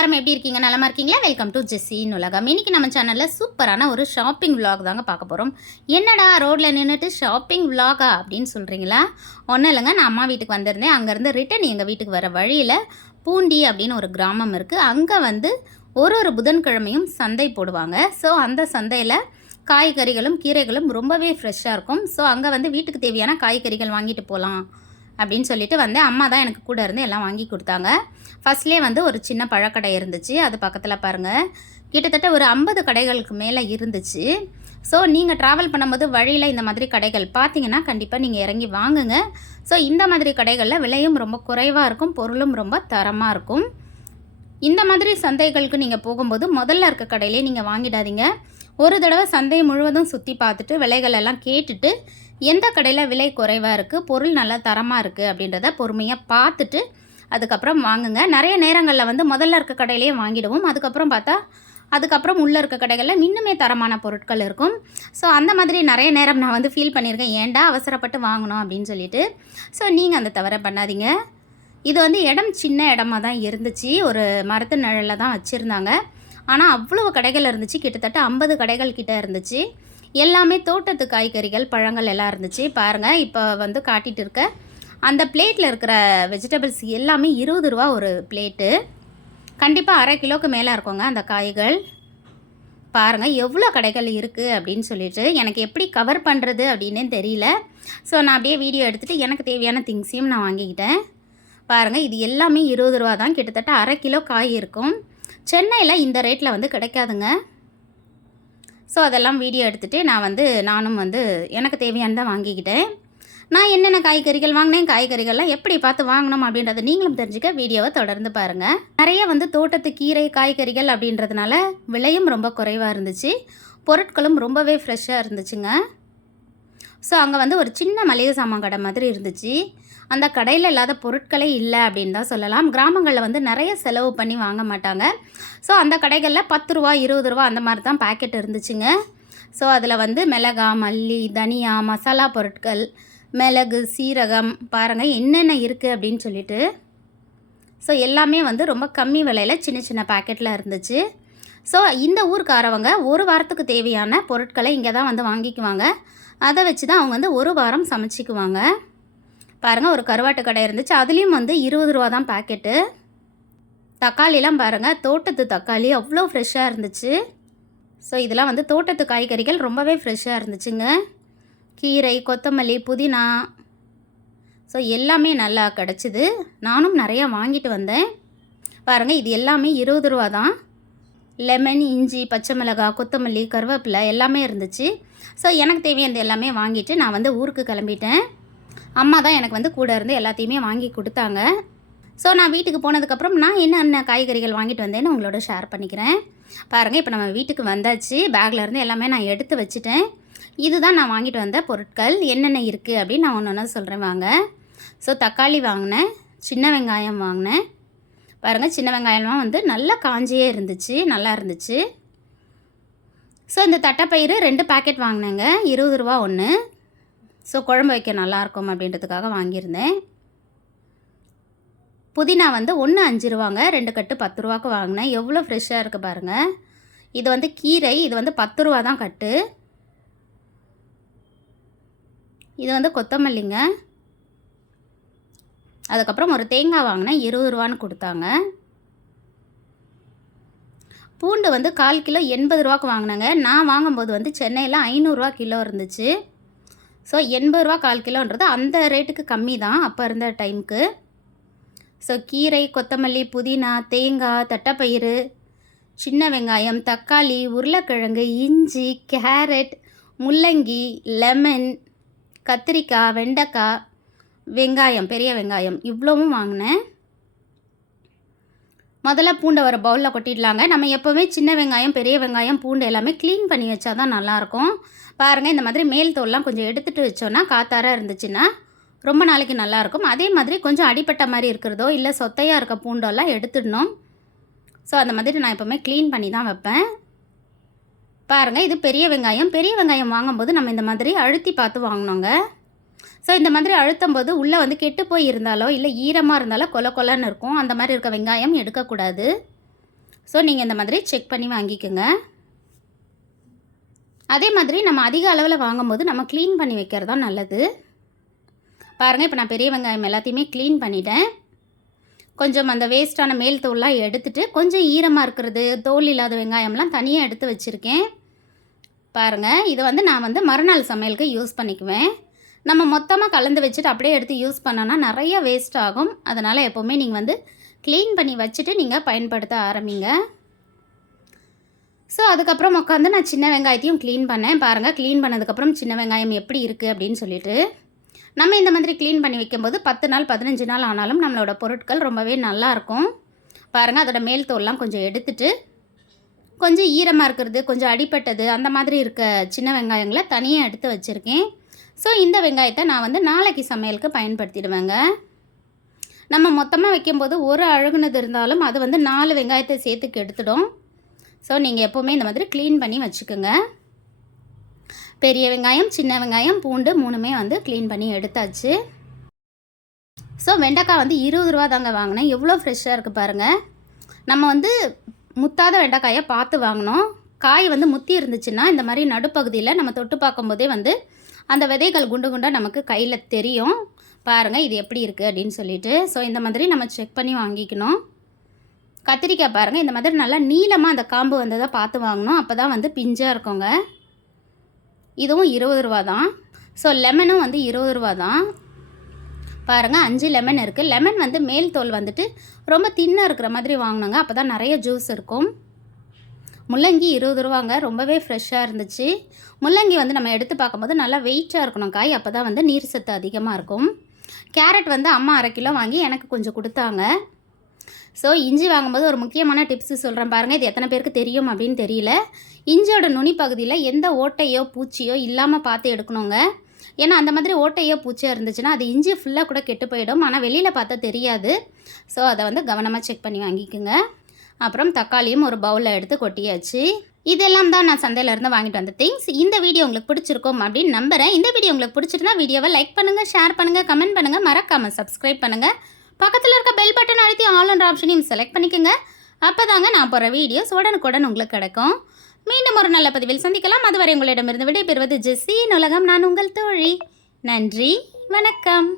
எல்லாரும் எப்படி இருக்கீங்க? நலமா இருக்கீங்களா? வெல்கம் டு ஜெஸ்ஸின் உலகம். இன்னைக்கு நம்ம சேனலில் சூப்பரான ஒரு ஷாப்பிங் விலாக் தாங்க பார்க்க போகிறோம். என்னடா ரோட்டில் நின்றுட்டு ஷாப்பிங் விலாகா அப்படின்னு சொல்கிறீங்களா? ஒன்றும் இல்லைங்க, நான் அம்மா வீட்டுக்கு வந்திருந்தேன். அங்கேருந்து ரிட்டன் எங்கள் வீட்டுக்கு வர வழியில் பூண்டி அப்படின்னு ஒரு கிராமம் இருக்குது. அங்கே ஒரு புதன்கிழமையும் சந்தை போடுவாங்க. ஸோ அந்த சந்தையில் காய்கறிகளும் கீரைகளும் ரொம்பவே ஃப்ரெஷ்ஷாக இருக்கும். ஸோ அங்கே வீட்டுக்கு தேவையான காய்கறிகள் வாங்கிட்டு போகலாம் அப்படின்னு சொல்லிட்டு வந்தேன். அம்மா தான் எனக்கு கூட இருந்து எல்லாம் வாங்கி கொடுத்தாங்க. ஃபஸ்ட்லேயே ஒரு சின்ன பழக்கடை இருந்துச்சு. அது பக்கத்தில் பாருங்கள், கிட்டத்தட்ட ஒரு 50 கடைகளுக்கு மேலே இருந்துச்சு. ஸோ நீங்கள் ட்ராவல் பண்ணும்போது வழியில் இந்த மாதிரி கடைகள் பார்த்தீங்கன்னா கண்டிப்பாக நீங்கள் இறங்கி வாங்குங்க. ஸோ இந்த மாதிரி கடைகளில் விலையும் ரொம்ப குறைவாக இருக்கும், பொருளும் ரொம்ப தரமாக இருக்கும். இந்த மாதிரி சந்தைகளுக்கு நீங்கள் போகும்போது முதல்ல இருக்க கடையிலே நீங்கள் வாங்கிடாதீங்க. ஒரு தடவை சந்தை முழுவதும் சுற்றி பார்த்துட்டு விலைகள் எல்லாம் கேட்டுட்டு எந்த கடையில் விலை குறைவாக இருக்குது, பொருள் நல்லா தரமாக இருக்குது அப்படின்றத பொறுமையாக பார்த்துட்டு அதுக்கப்புறம் வாங்குங்க. நிறைய நேரங்களில் முதல்ல இருக்க கடையிலேயே வாங்கிடுவோம். அதுக்கப்புறம் உள்ளே இருக்க கடைகளில் இன்னுமே தரமான பொருட்கள் இருக்கும். ஸோ அந்த மாதிரி நிறைய நேரம் நான் ஃபீல் பண்ணியிருக்கேன், ஏன்டா அவசரப்பட்டு வாங்கணும் அப்படின்னு சொல்லிட்டு. ஸோ நீங்கள் அந்த தவறை பண்ணாதீங்க. இது இடம் சின்ன இடமா தான் இருந்துச்சு. ஒரு மரத்து நிழலில் தான் வச்சுருந்தாங்க. ஆனால் அவ்வளோ கடைகள் இருந்துச்சு. கிட்டத்தட்ட 50 கடைகள் கிட்டே இருந்துச்சு. எல்லாமே தோட்டத்து காய்கறிகள், பழங்கள் எல்லாம் இருந்துச்சு. பாருங்கள், இப்போ காட்டிகிட்டு இருக்க அந்த பிளேட்டில் இருக்கிற வெஜிடபிள்ஸ் எல்லாமே 20 ரூபா ஒரு பிளேட்டு. கண்டிப்பாக அரை கிலோவுக்கு மேலே இருக்குங்க அந்த காய்கள். பாருங்கள் எவ்வளோ கடைகள் இருக்குது அப்படின்னு சொல்லிட்டு எனக்கு எப்படி கவர் பண்ணுறது அப்படின்னே தெரியல. ஸோ நான் அப்படியே வீடியோ எடுத்துகிட்டு எனக்கு தேவையான திங்ஸையும் நான் வாங்கிக்கிட்டேன். பாருங்கள், இது எல்லாமே 20 ரூபா தான். கிட்டத்தட்ட அரை கிலோ காய் இருக்கும். சென்னையில் இந்த ரேட்டில் கிடைக்காதுங்க. ஸோ அதெல்லாம் வீடியோ எடுத்துகிட்டு நானும் எனக்கு தேவையானதான் வாங்கிக்கிட்டேன். நான் என்னென்ன காய்கறிகள் வாங்கினேன், காய்கறிகள்லாம் எப்படி பார்த்து வாங்கணும் அப்படின்றத நீங்களும் தெரிஞ்சுக்க வீடியோவை தொடர்ந்து பாருங்கள். நிறைய தோட்டத்து கீரை காய்கறிகள் அப்படின்றதுனால விலையும் ரொம்ப குறைவாக இருந்துச்சு, பொருட்களும் ரொம்பவே ஃப்ரெஷ்ஷாக இருந்துச்சுங்க. ஸோ அங்கே ஒரு சின்ன மளிகை சாமான் கடை மாதிரி இருந்துச்சு. அந்த கடையில் இல்லாத பொருட்களே இல்லை அப்படின்னு தான் சொல்லலாம். கிராமங்களில் நிறைய செலவு பண்ணி வாங்க மாட்டாங்க. ஸோ அந்த கடைகளில் 10 ரூபா 20 ரூபா அந்த மாதிரி தான் பேக்கெட் இருந்துச்சுங்க. ஸோ அதில் மிளகா, மல்லி, தனியா, மசாலா பொருட்கள், மிளகு, சீரகம், பாருங்கள் என்னென்ன இருக்குது அப்படின்னு சொல்லிட்டு. ஸோ எல்லாமே ரொம்ப கம்மி விலையில் சின்ன சின்ன பேக்கெட்டில் இருந்துச்சு. ஸோ இந்த ஊருக்காரவங்க ஒரு வாரத்துக்கு தேவையான பொருட்களை இங்கே தான் வாங்கிக்குவாங்க. அதை வச்சு தான் அவங்க ஒரு வாரம் சமைச்சிக்குவாங்க. பாருங்கள், ஒரு கருவாட்டு கடை இருந்துச்சு. அதுலேயும் 20 ரூபா தான் பேக்கெட்டு. தக்காளிலாம் பாருங்கள், தோட்டத்து தக்காளி அவ்வளோ ஃப்ரெஷ்ஷாக இருந்துச்சு. ஸோ இதெல்லாம் தோட்டத்து காய்கறிகள் ரொம்பவே ஃப்ரெஷ்ஷாக இருந்துச்சுங்க. கீரை, கொத்தமல்லி, புதினா, ஸோ எல்லாமே நல்லா கிடச்சிது. நானும் நிறையா வாங்கிட்டு வந்தேன். பாருங்கள், இது எல்லாமே 20 ரூபா தான். லெமன், இஞ்சி, பச்சை மிளகாய், கொத்தமல்லி, கருவேப்பிலை எல்லாமே இருந்துச்சு. ஸோ எனக்கு தேவையானது எல்லாமே வாங்கிட்டு நான் ஊருக்கு கிளம்பிட்டேன். அம்மா தான் எனக்கு கூட இருந்து எல்லாத்தையுமே வாங்கி கொடுத்தாங்க. ஸோ நான் வீட்டுக்கு போனதுக்கப்புறம் நான் என்னென்ன காய்கறிகள் வாங்கிட்டு வந்தேன்னு உங்களோட ஷேர் பண்ணிக்கிறேன். பாருங்கள், இப்போ நம்ம வீட்டுக்கு வந்தாச்சு. பேக்கில் இருந்து எல்லாமே நான் எடுத்து வச்சுட்டேன். இதுதான் நான் வாங்கிட்டு வந்த பொருட்கள். என்னென்ன இருக்குது அப்படின்னு நான் ஒன்று ஒன்று சொல்கிறேன் வாங்க. ஸோ தக்காளி வாங்கினேன், சின்ன வெங்காயம் வாங்கினேன். பாருங்கள், சின்ன வெங்காயம்லாம் நல்லா காஞ்சியே இருந்துச்சு, நல்லா இருந்துச்சு. ஸோ இந்த தட்டைப்பயிறு 2 பேக்கெட் வாங்கினேங்க, 20 ரூபா ஒன்று. ஸோ குழம்பு வைக்க நல்லாயிருக்கும் அப்படின்றதுக்காக வாங்கியிருந்தேன். புதினா 1 5 ரூபாங்க, 2 கட்டு 10 ரூபாய்க்கு வாங்கினேன். எவ்வளோ ஃப்ரெஷ்ஷாக இருக்குது பாருங்கள். இது கீரை, இது 10 ரூபா தான் கட்டு. இது கொத்தமல்லிங்க. அதுக்கப்புறம் ஒரு தேங்காய் வாங்கினேன், 20 ரூபான்னு கொடுத்தாங்க. பூண்டு 1/4 கிலோ 80 ரூபாய்க்கு வாங்கினேங்க. நான் வாங்கும்போது சென்னையில் 500 ரூபா கிலோ இருந்துச்சு. ஸோ 80 ரூபா 1/4 கிலோன்றது அந்த ரேட்டுக்கு கம்மி தான் அப்போ இருந்த டைமுக்கு. ஸோ கீரை, கொத்தமல்லி, புதினா, தேங்காய், தட்டைப்பயிறு, சின்ன வெங்காயம், தக்காளி, உருளைக்கிழங்கு, இஞ்சி, கேரட், முள்ளங்கி, லெமன், கத்திரிக்காய், வெண்டைக்காய், வெங்காயம், பெரிய வெங்காயம் இவ்வளவும் வாங்கினேன். முதல்ல பூண்டை ஒரு பவுலில் கொட்டிடலாங்க. நம்ம எப்போவுமே சின்ன வெங்காயம், பெரிய வெங்காயம், பூண்டு எல்லாமே க்ளீன் பண்ணி வச்சா தான் நல்லாயிருக்கும். பாருங்கள், இந்த மாதிரி மேல் தோல்லாம் கொஞ்சம் எடுத்துகிட்டு வச்சோன்னா காத்தாராக இருந்துச்சுன்னா ரொம்ப நாளைக்கு நல்லாயிருக்கும். அதே மாதிரி கொஞ்சம் அடிப்பட்ட மாதிரி இருக்கிறதோ இல்லை சொத்தையாக இருக்க பூண்டெல்லாம் எடுத்துடணும். ஸோ அந்த மாதிரி நான் எப்போவுமே க்ளீன் பண்ணி தான் வைப்பேன். பாருங்கள், இது பெரிய வெங்காயம். பெரிய வெங்காயம் வாங்கும்போது நம்ம இந்த மாதிரி அழுத்தி பார்த்து வாங்கினோங்க. ஸோ இந்த மாதிரி அழுத்தும் போது உள்ளே கெட்டு போய் இருந்தாலோ இல்லை ஈரமாக இருந்தாலோ கொல கொலன்னு இருக்கும். அந்த மாதிரி இருக்க வெங்காயம் எடுக்கக்கூடாது. ஸோ நீங்கள் இந்த மாதிரி செக் பண்ணி வாங்கிக்கோங்க. அதே மாதிரி நம்ம அதிக அளவில் வாங்கும்போது நம்ம க்ளீன் பண்ணி வைக்கிறது தான் நல்லது. பாருங்கள், இப்போ நான் பெரிய வெங்காயம் எல்லாத்தையுமே க்ளீன் பண்ணிட்டேன். கொஞ்சம் அந்த வேஸ்ட்டான மேல் தோல்லாம் எடுத்துட்டு கொஞ்சம் ஈரமாக இருக்கிறது, தோல் இல்லாத வெங்காயம்லாம் தனியாக எடுத்து வச்சுருக்கேன். பாருங்கள், இது வந்து நான் மறுநாள் சமையலுக்கு யூஸ் பண்ணிக்குவேன். நம்ம மொத்தமாக கலந்து வச்சுட்டு அப்படியே எடுத்து யூஸ் பண்ணோன்னா நிறைய வேஸ்ட் ஆகும். அதனால் எப்போவுமே நீங்கள் க்ளீன் பண்ணி வச்சுட்டு நீங்கள் பயன்படுத்த ஆரம்பிங்க. ஸோ அதுக்கப்புறம் உட்காந்து நான் சின்ன வெங்காயத்தையும் க்ளீன் பண்ணேன். பாருங்கள், க்ளீன் பண்ணதுக்கப்புறம் சின்ன வெங்காயம் எப்படி இருக்குது அப்படின்னு சொல்லிட்டு. நம்ம இந்த மாதிரி க்ளீன் பண்ணி வைக்கும்போது 10 நாள் 15 நாள் ஆனாலும் நம்மளோட பொருட்கள் ரொம்பவே நல்லாயிருக்கும். பாருங்கள், அதோட மேல் தோல்லாம் கொஞ்சம் எடுத்துட்டு கொஞ்சம் ஈரமாக இருக்கிறது, கொஞ்சம் அடிப்பட்டது அந்த மாதிரி இருக்க சின்ன வெங்காயங்களை தனியாக எடுத்து வச்சுருக்கேன். ஸோ இந்த வெங்காயத்தை நான் நாளைக்கு சமையலுக்கு பயன்படுத்திடுவேங்க. நம்ம மொத்தமாக வைக்கும்போது ஒரு அழுகுனது இருந்தாலும் அது 4 வெங்காயத்தை சேர்த்துக்கு எடுத்துடும். ஸோ நீங்கள் எப்போவுமே இந்த மாதிரி க்ளீன் பண்ணி வச்சுக்கோங்க. பெரிய வெங்காயம், சின்ன வெங்காயம், பூண்டு 3மே க்ளீன் பண்ணி எடுத்தாச்சு. ஸோ வெண்டைக்காய் 20 ரூபா தாங்க வாங்கினேன். எவ்வளோ ஃப்ரெஷ்ஷாக இருக்குது பாருங்கள். நம்ம முத்தாத வெண்டைக்காயை பார்த்து வாங்கினோம். காய் முத்தி இருந்துச்சுன்னா இந்த மாதிரி நடுப்பகுதியில் நம்ம தொட்டு பார்க்கும்போதே அந்த விதைகள் குண்டு குண்டாக நமக்கு கையில் தெரியும். பாருங்கள், இது எப்படி இருக்குது அப்படின்னு சொல்லிட்டு. ஸோ இந்த மாதிரி நம்ம செக் பண்ணி வாங்கிக்கணும். கத்திரிக்காய் பாருங்கள், இந்த மாதிரி நல்லா நீளமாக அந்த காம்பு வந்ததை பார்த்து வாங்கணும். அப்போ தான் பிஞ்சாக இருக்குங்க. இதுவும் 20 ரூபா தான். ஸோ லெமனும் 20 ரூபா தான். பாருங்கள், 5 லெமன் இருக்குது. லெமன் மேல் தோல் ரொம்ப தின்னாக இருக்கிற மாதிரி வாங்கினோங்க. அப்போ தான் நிறைய ஜூஸ் இருக்கும். முள்ளங்கி 20 ரூபாங்க. ரொம்பவே ஃப்ரெஷ்ஷாக இருந்துச்சு. முள்ளங்கி நம்ம எடுத்து பார்க்கும்போது நல்லா வெயிட்டாக இருக்கணும் காய். அப்போ தான் நீர் சத்து அதிகமாக இருக்கும். கேரட் அம்மா 1/2 கிலோ வாங்கி எனக்கு கொஞ்சம் கொடுத்தாங்க. ஸோ இஞ்சி வாங்கும்போது ஒரு முக்கியமான டிப்ஸு சொல்கிறேன் பாருங்கள். இது எத்தனை பேருக்கு தெரியும் அப்படின்னு தெரியல. இஞ்சியோட நுனி பகுதியில் எந்த ஓட்டையோ பூச்சியோ இல்லாமல் பார்த்து எடுக்கணுங்க. ஏன்னா அந்த மாதிரி ஓட்டையோ பூச்சியோ இருந்துச்சுன்னா அது இஞ்சி ஃபுல்லாக கூட கெட்டு போயிடும். ஆனால் வெளியில் பார்த்தா தெரியாது. ஸோ அதை கவனமாக செக் பண்ணி வாங்கிக்கோங்க. அப்புறம் தக்காளியும் ஒரு பவுலில் எடுத்து கொட்டியாச்சு. இதெல்லாம் தான் நான் சந்தையிலேருந்து வாங்கிட்டு வந்த திங்ஸ். இந்த வீடியோ உங்களுக்கு பிடிச்சிருக்கும் அப்படின்னு நம்புகிறேன். இந்த வீடியோ உங்களுக்கு பிடிச்சிருந்தா வீடியோவை லைக் பண்ணுங்கள், ஷேர் பண்ணுங்கள், கமெண்ட் பண்ணுங்கள், மறக்காமல் சப்ஸ்கிரைப் பண்ணுங்கள். பக்கத்தில் இருக்க பெல் பட்டன் அழுத்தி ஆல் ஆப்ஷனையும் செலக்ட் பண்ணிக்கோங்க. அப்போ தாங்க நான் போகிற வீடியோஸ் உடனுக்குடன் உங்களுக்கு கிடைக்கும். மீண்டும் ஒரு நல்ல பதிவில் சந்திக்கலாம். அதுவரை உங்களிடமிருந்து விடைபெறுவது ஜெஸ்ஸி உலகம். நான் உங்கள் தோழி. நன்றி, வணக்கம்.